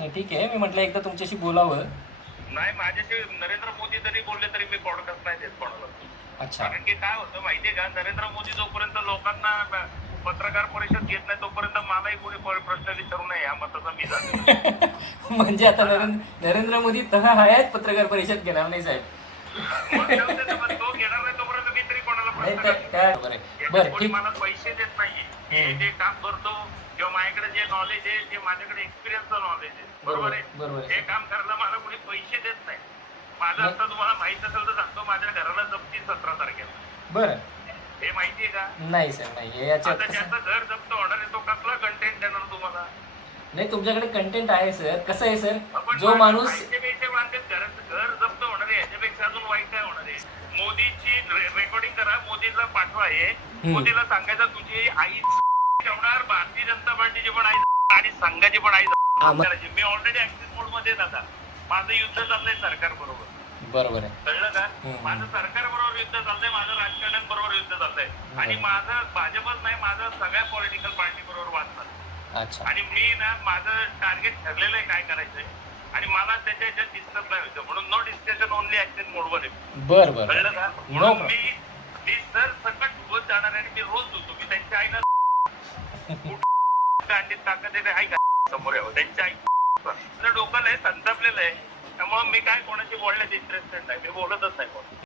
नाही ठीक आहे, मी म्हटलं एकदा तुमच्याशी बोलावं. नाही, माझ्याशी नरेंद्र मोदी जरी बोलले तरी मी पॉडकास्ट नाही देत कोणाला. अच्छा. कारण की काय होतं माहितीये का, नरेंद्र मोदी जोपर्यंत लोकांना पत्रकार परिषद घेत नाही तोपर्यंत मलाही कोणी प्रश्न विचारू नये या मताचा मी जातो. म्हणजे आता नरेंद्र मोदी तसा हायच पत्रकार परिषद घेणार नाही साहेब. तो घेणार नाही तोपर्यंत मी तरी कोणाला बरं कोणी मला पैसे देत नाहीये. जे काम करतो किंवा माझ्याकडे जे नॉलेज आहे ते माझ्याकडे एक्सपिरियन्सचं नॉलेज आहे. बरोबर आहे. हे काम करायला मला कोणी पैसे देत नाही. माझं आता तुम्हाला माहित असेल तर सांगतो, माझ्या घराला जप्ती 17 तारखेला. बरं. हे माहितीये का? नाही सर नाही. आता ज्याचं घर जप्त होणार आहे तो कसला कंटेंट देणार तुम्हाला? नाही, तुमच्याकडे कंटेंट आहे सर. कसं आहे सर, जो माणूस घर जप्त होणार आहे याच्यापेक्षा अजून वाईट काय होणार आहे? मोदीची रेकॉर्डिंग करा, मोदीला पाठवा. हे मोदीला सांगायचं तुझी आई ठेवणार, भारतीय जनता पार्टीची पण आई आणि संघाची पण आई करायची. मी ऑलरेडी ऍक्टिव्ह मोड मध्ये दादा, माझं युद्ध चाललंय सरकार बरोबर. बरोबर आहे. कळलं का? माझं सरकार बरोबर युद्ध चाललंय, माझं राजकारण्यांबरोबर युद्ध चाललंय आणि माझं भाजपच नाही, माझं सगळ्या पॉलिटिकल पार्टी बरोबर वाद चाललंय. अच्छा. आणि मी ना माझं टार्गेट ठरलेलं आहे काय करायचंय आणि मला त्याच्या ह्याच्यात डिस्टर्ब नाही व्हायचं म्हणून नो डिस्कशन ओनली ऍक्शन मोडवर आहे. बरं कळलं का? म्हणून मी सर सकट होत जाणार आणि मी रोज होतो. मी त्यांच्या आईला ताकद आहे का समोर यावं, त्यांच्या आई डोकं आहे संतापलेलं आहे. त्यामुळे मी काय कोणाशी बोलण्यात इंटरेस्टेड नाही, मी बोलतच नाही कोण.